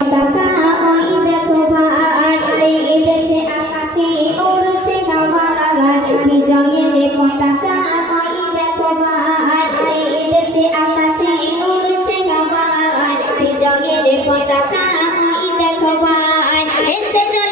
পতাকা ওই দেখো ভাই, এই দেশে আকাশে উড়ছে হাওয়ায়, বিজয়ের পতাকা ওই দেখো ভাই, এই দেশে আকাশে উড়ছে হাওয়ায়, বিজয়ের পতাকা ওই দেখো ভাই। এসেছো